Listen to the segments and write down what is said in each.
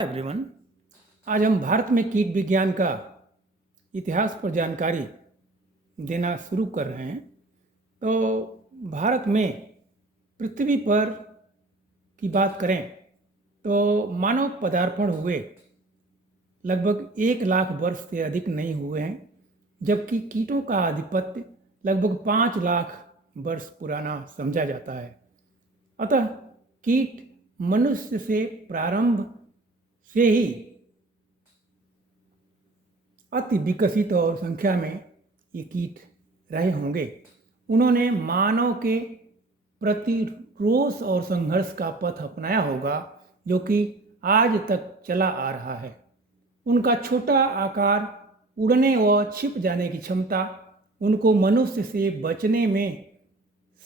Everyone, आज हम भारत में कीट विज्ञान का इतिहास पर जानकारी देना शुरू कर रहे हैं। तो भारत में पृथ्वी पर की बात करें तो मानव पदार्पण हुए लगभग 1 लाख वर्ष से अधिक नहीं हुए हैं, जबकि कीटों का आधिपत्य लगभग 5 लाख वर्ष पुराना समझा जाता है। अतः कीट मनुष्य से प्रारंभ से ही अति विकसित और संख्या में ये कीट रहे होंगे। उन्होंने मानव के प्रति रोष और संघर्ष का पथ अपनाया होगा, जो कि आज तक चला आ रहा है। उनका छोटा आकार, उड़ने व छिप जाने की क्षमता उनको मनुष्य से बचने में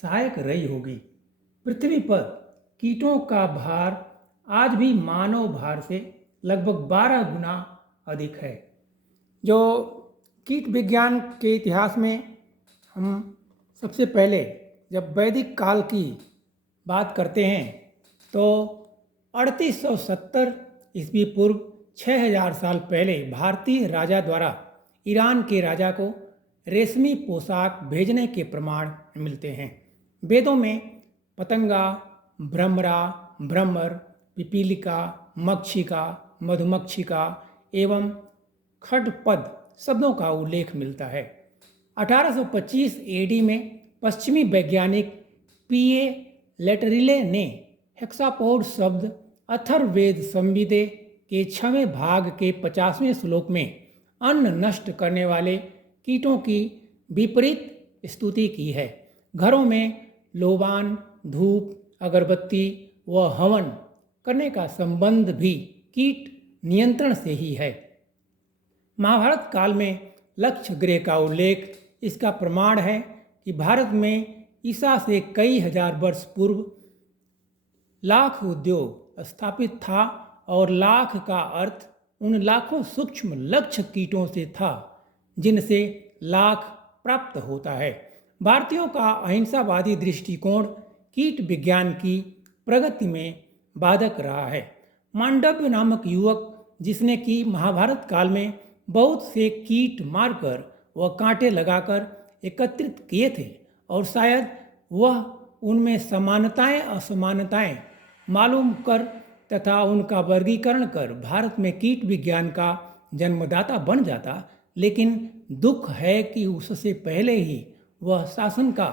सहायक रही होगी। पृथ्वी पर कीटों का भार आज भी मानव भार से लगभग 12 गुना अधिक है। जो कीट विज्ञान के इतिहास में हम सबसे पहले जब वैदिक काल की बात करते हैं तो 3870 ईस्वी पूर्व 6000 साल पहले भारतीय राजा द्वारा ईरान के राजा को रेशमी पोशाक भेजने के प्रमाण मिलते हैं। वेदों में पतंगा, भ्रमरा, भ्रमर, पिपीलिका, मक्षिका, मधुमक्षिका एवं खडपद शब्दों का उल्लेख मिलता है। 1825 एडी में पश्चिमी वैज्ञानिक पीए लेटरिले ने हेक्सापोड शब्द अथर्ववेद संहिता के 6वें भाग के 50वें श्लोक में अन्न नष्ट करने वाले कीटों की विपरीत स्तुति की है। घरों में लोबान, धूप, अगरबत्ती व हवन करने का संबंध भी कीट नियंत्रण से ही है। महाभारत काल में लक्ष्य गृह का उल्लेख इसका प्रमाण है कि भारत में ईसा से कई हजार वर्ष पूर्व लाख उद्योग स्थापित था और लाख का अर्थ उन लाखों सूक्ष्म लक्ष्य कीटों से था जिनसे लाख प्राप्त होता है। भारतीयों का अहिंसावादी दृष्टिकोण कीट विज्ञान की प्रगति में बाधक रहा है। मांडव्य नामक युवक, जिसने कि महाभारत काल में बहुत से कीट मारकर व कांटे लगाकर एकत्रित किए थे और शायद वह उनमें समानताएं असमानताएं मालूम कर तथा उनका वर्गीकरण कर भारत में कीट विज्ञान का जन्मदाता बन जाता, लेकिन दुख है कि उससे पहले ही वह शासन का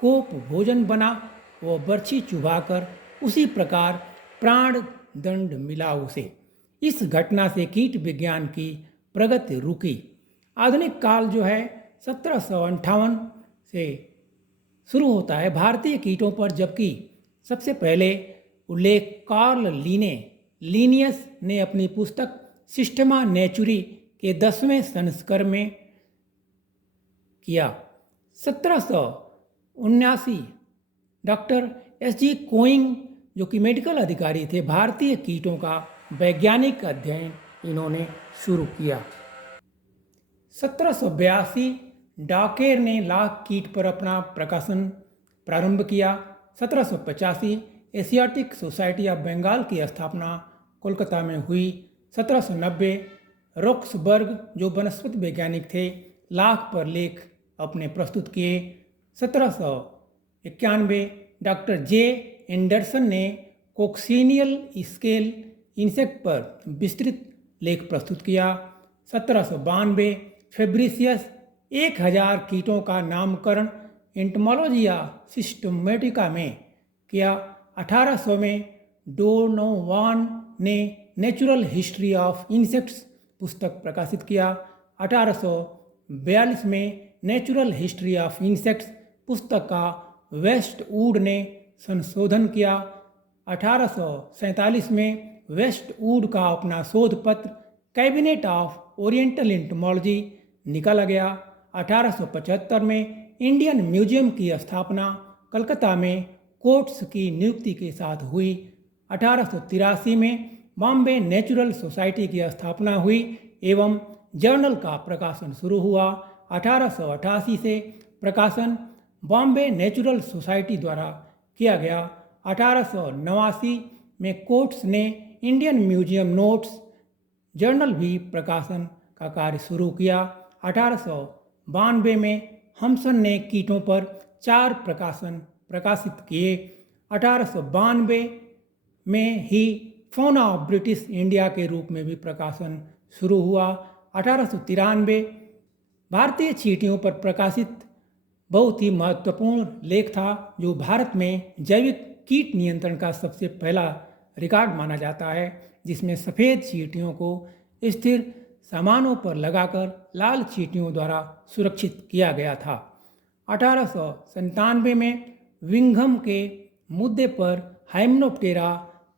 कोप भोजन बना व बर्छी चुभाकर उसी प्रकार प्राण दंड मिला उसे। इस घटना से कीट विज्ञान की प्रगति रुकी। आधुनिक काल जो है 1758 से शुरू होता है भारतीय कीटों पर, जबकि सबसे पहले उल्लेख कार्ल लीनियस ने अपनी पुस्तक सिस्टमा नेचुरी के 10वें संस्करण में किया। 1779 डॉक्टर एस.जी. कोइंग, जो कि मेडिकल अधिकारी थे, भारतीय कीटों का वैज्ञानिक अध्ययन इन्होंने शुरू किया। 1782 डाकेर ने लाख कीट पर अपना प्रकाशन प्रारंभ किया। 1785 एशियाटिक सोसाइटी ऑफ बंगाल की स्थापना कोलकाता में हुई। 1790 रोक्सबर्ग, जो वनस्पति वैज्ञानिक थे, लाख पर लेख अपने प्रस्तुत किए। 1791 डॉक्टर जे एंडरसन ने कोक्सीनियल स्केल इंसेक्ट पर विस्तृत लेख प्रस्तुत किया। 1792 फेब्रिसियस 1000 कीटों का नामकरण एंटोमोलॉजिया सिस्टमेटिका में किया। 1800 में डोनोवान ने नेचुरल हिस्ट्री ऑफ इंसेक्ट्स पुस्तक प्रकाशित किया। 1842 में नेचुरल हिस्ट्री ऑफ इंसेक्ट्स पुस्तक का वेस्टवुड ने संशोधन किया। 1847 में वेस्टवुड का अपना शोध पत्र कैबिनेट ऑफ ओरिएंटल एंटोमोलॉजी निकाला गया। 1875 में इंडियन म्यूजियम की स्थापना कलकत्ता में कोट्स की नियुक्ति के साथ हुई। 1883 में बॉम्बे नेचुरल सोसाइटी की स्थापना हुई एवं जर्नल का प्रकाशन शुरू हुआ। 1888 से प्रकाशन बॉम्बे नेचुरल सोसाइटी द्वारा किया गया। 1889 में कोट्स ने इंडियन म्यूजियम नोट्स जर्नल भी प्रकाशन का कार्य शुरू किया। 1892 में हम्सन ने कीटों पर 4 प्रकाशन प्रकाशित किए। 1892 में ही फौना ऑफ ब्रिटिश इंडिया के रूप में भी प्रकाशन शुरू हुआ। 1893 भारतीय चींटियों पर प्रकाशित बहुत ही महत्वपूर्ण लेख था, जो भारत में जैविक कीट नियंत्रण का सबसे पहला रिकॉर्ड माना जाता है, जिसमें सफ़ेद चींटियों को स्थिर सामानों पर लगाकर लाल चींटियों द्वारा सुरक्षित किया गया था। 1897 में विंघम के मुद्दे पर हाइमेनोप्टेरा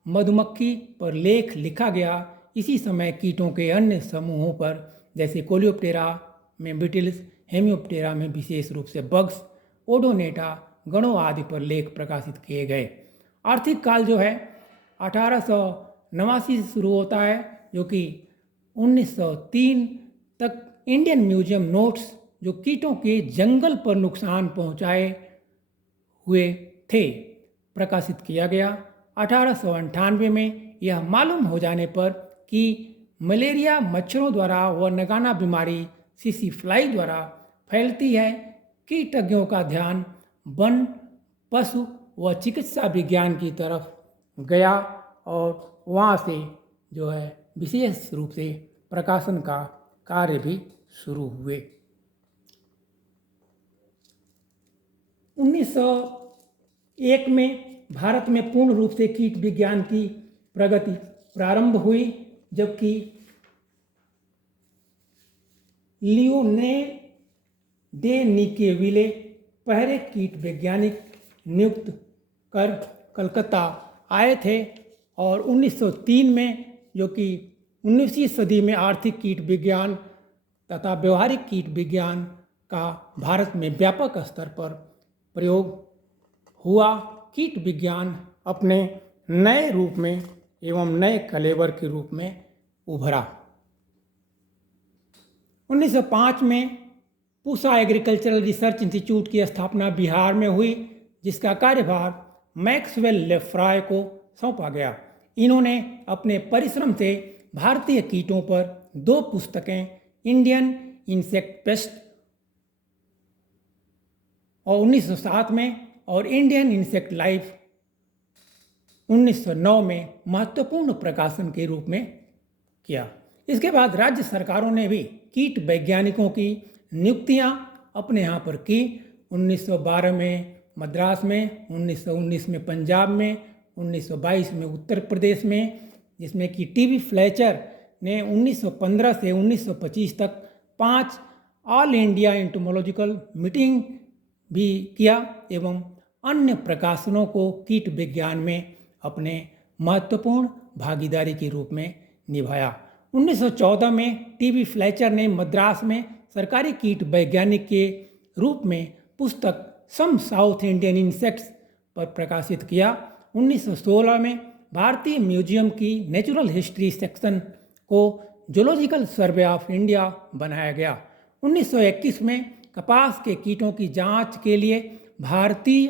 मधुमक्खी पर लेख लिखा गया। इसी समय कीटों के अन्य समूहों पर जैसे कोलियोप्टेरा में बीटल्स, हेमियोप्टेरा में विशेष रूप से बग्स, ओडोनेटा गणों आदि पर लेख प्रकाशित किए गए। आर्थिक काल जो है 1889 से शुरू होता है, जो कि 1903 तक इंडियन म्यूजियम नोट्स जो कीटों के जंगल पर नुकसान पहुंचाए हुए थे प्रकाशित किया गया। 1898 में यह मालूम हो जाने पर कि मलेरिया मच्छरों द्वारा व नगाना बीमारी सीसी फ्लाई द्वारा फैलती है, कीटज्ञों का ध्यान वन, पशु व चिकित्सा विज्ञान की तरफ गया और वहाँ से जो है विशेष रूप से प्रकाशन का कार्य भी शुरू हुए। 1901 में भारत में पूर्ण रूप से कीट विज्ञान की प्रगति प्रारंभ हुई, जबकि लियोने डे निकेविले पहले कीट वैज्ञानिक नियुक्त कर कलकत्ता आए थे और 1903 में, जो कि 19वीं सदी में आर्थिक कीट विज्ञान तथा व्यवहारिक कीट विज्ञान का भारत में व्यापक स्तर पर प्रयोग हुआ, कीट विज्ञान अपने नए रूप में एवं नए कलेवर के रूप में उभरा। 1905 में पूसा एग्रीकल्चरल रिसर्च इंस्टीट्यूट की स्थापना बिहार में हुई, जिसका कार्यभार मैक्सवेल लेफ्रॉय को सौंपा गया। इन्होंने अपने परिश्रम से भारतीय कीटों पर 2 पुस्तकें, इंडियन इंसेक्ट पेस्ट और 1907 में और इंडियन इंसेक्ट लाइफ 1909 में महत्वपूर्ण प्रकाशन के रूप में किया। इसके बाद राज्य सरकारों ने भी कीट वैज्ञानिकों की नियुक्तियां अपने यहाँ पर की। 1912 में मद्रास में, 1919 में पंजाब में, 1922 में उत्तर प्रदेश में, जिसमें कि टीबी फ्लेचर ने 1915 से 1925 तक 5 ऑल इंडिया एंटोमोलॉजिकल मीटिंग भी किया एवं अन्य प्रकाशनों को कीट विज्ञान में अपने महत्वपूर्ण भागीदारी के रूप में निभाया। 1914 में टीबी फ्लेचर ने मद्रास में सरकारी कीट वैज्ञानिक के रूप में पुस्तक सम साउथ इंडियन इंसेक्ट्स पर प्रकाशित किया। 1916 में भारतीय म्यूजियम की नेचुरल हिस्ट्री सेक्शन को जूलॉजिकल सर्वे ऑफ इंडिया बनाया गया। 1921 में कपास के कीटों की जांच के लिए भारतीय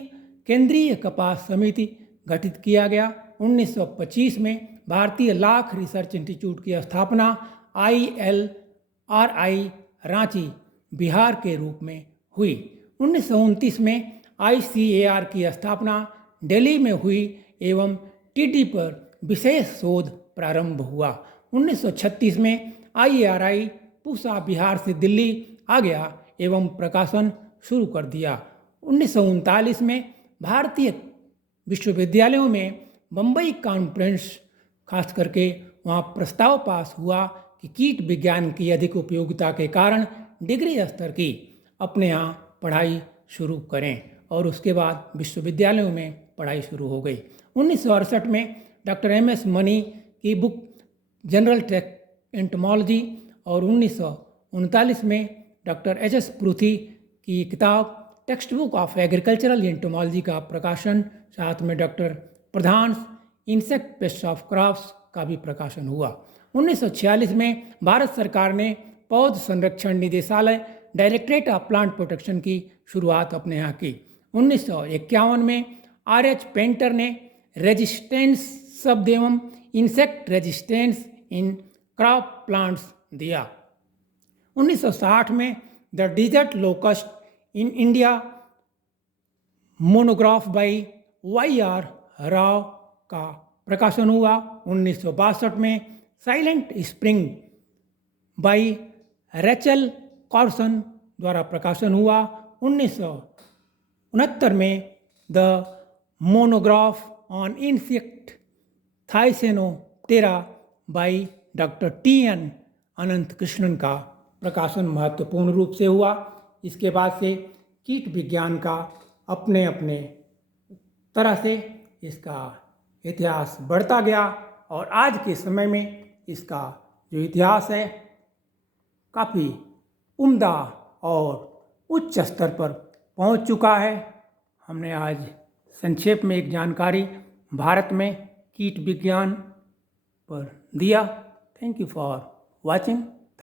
केंद्रीय कपास समिति गठित किया गया। 1925 में भारतीय लाख रिसर्च इंस्टीट्यूट की स्थापना ILRI रांची बिहार के रूप में हुई। 1929 में ICAR की स्थापना दिल्ली में हुई एवं टीडी पर विशेष शोध प्रारंभ हुआ। 1936 में IRI पूसा बिहार से दिल्ली आ गया एवं प्रकाशन शुरू कर दिया। 1939 में भारतीय विश्वविद्यालयों में बम्बई कॉन्फ्रेंस खास करके वहाँ प्रस्ताव पास हुआ कि कीट विज्ञान की अधिक उपयोगिता के कारण डिग्री स्तर की अपने यहाँ पढ़ाई शुरू करें और उसके बाद विश्वविद्यालयों में पढ़ाई शुरू हो गई। 1968 में डॉक्टर MS मनी की बुक जनरल एंटोमोलॉजी और 1939 में डॉक्टर HS पृथ्वी की किताब text book of agricultural entomology का प्रकाशन, साथ में doctor Pradhan insect pest of crops का भी प्रकाशन हुआ। 1946 में भारत सरकार ने पौध संरक्षण निदेशालय डायरेक्टरेट ऑफ प्लांट प्रोटेक्शन की शुरुआत अपने यहाँ की। 1951 में RH पेंटर ने रेजिस्टेंस शब्द एवं insect resistance in crop plants दिया। 1960 में the desert locust in India monograph by Y R. Rao का प्रकाशन हुआ। 1962 में silent spring by Rachel Carson द्वारा प्रकाशन हुआ। 1969 में the monograph on insect thysanoptera by doctor T N. Ananthakrishnan का प्रकाशन महत्वपूर्ण रूप से हुआ। इसके बाद से कीट विज्ञान का अपने अपने तरह से इसका इतिहास बढ़ता गया और आज के समय में इसका जो इतिहास है काफ़ी उम्दा और उच्च स्तर पर पहुंच चुका है। हमने आज संक्षेप में एक जानकारी भारत में कीट विज्ञान पर दिया। Thank you for watching.